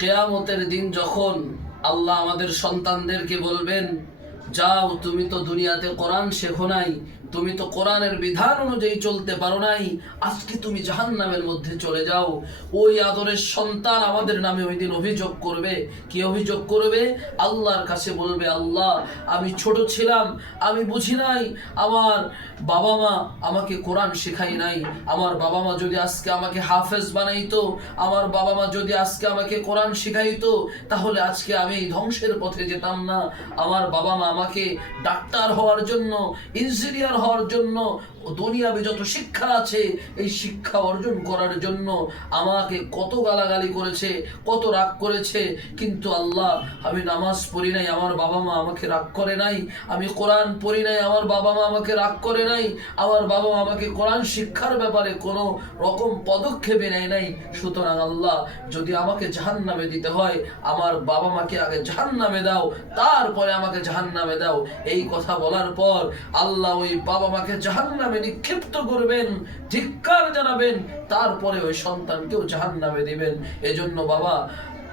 কিয়ামতের দিন যখন আল্লাহ আমাদের সন্তানদেরকে বলবেন, যাও, তুমি তো দুনিয়াতে কোরআন শেখো নাই, তুমি তো কোরআনের বিধান অনুযায়ী চলতে পারো নাই, আজকে তুমি জাহান্নামের মধ্যে চলে যাও। ওই আদরের সন্তান আমাদের নামে ওই দিন অভিযোগ করবে। কি অভিযোগ করবে? আল্লাহর কাছে বলবে, আল্লাহ, আমি ছোট ছিলাম, আমি বুঝি নাই, আমার বাবা মা আমাকে কোরআন শেখাই নাই। আমার বাবা মা যদি আজকে আমাকে হাফেজ বানাইতো, আমার বাবা মা যদি আজকে আমাকে কোরআন শিখাইতো, তাহলে আজকে আমি ধ্বংসের পথে যেতাম না। আমার বাবা মা আমাকে ডাক্তার হওয়ার জন্য, ইঞ্জিনিয়ার হওয়ার জন্য, দুনিয়াবে যত শিক্ষা আছে এই শিক্ষা অর্জন করার জন্য আমাকে কত গালাগালি করেছে, কত রাগ করেছে। কিন্তু আল্লাহ, আমি নামাজ পড়ি নাই, আমার বাবা মা আমাকে রাগ করে নাই। আমি কোরআন পড়ি নাই, আমার বাবা মা আমাকে রাগ করে নাই। আমার বাবা মা আমাকে কোরআন শিক্ষার ব্যাপারে কোনো রকম পদক্ষেপে নেয় নাই। সুতরাং আল্লাহ, যদি আমাকে জাহান্নামে দিতে হয়, আমার বাবা মাকে আগে জাহান্নামে দাও, তারপরে আমাকে জাহান্নামে দাও। এই কথা বলার পর আল্লাহ ওই বাবা মাকে জাহান্নামে নিক্ষিপ্ত করবেন, ধিক্কার জানাবেন, তারপরে ওই সন্তানকেও জাহান্নামে দিবেন। এজন্য বাবা,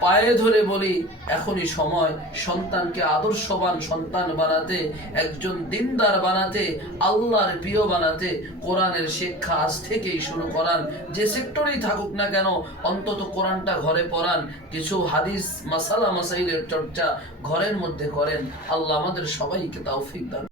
পায়ে ধরে বলি, এখনই সময় সন্তানকে আদর্শবান সন্তান বানাতে, একজন দিনদার বানাতে, আল্লাহর প্রিয় বানাতে। কোরআনের শিক্ষা আজ থেকেই শুরু করান। যে সেক্টরেই থাকুক না কেন, অন্তত কোরআনটা ঘরে পড়ান। কিছু হাদিস মাসালা মাসাইলের চর্চা ঘরের মধ্যে করেন। আল্লাহ আমাদের সবাইকে তৌফিক দান।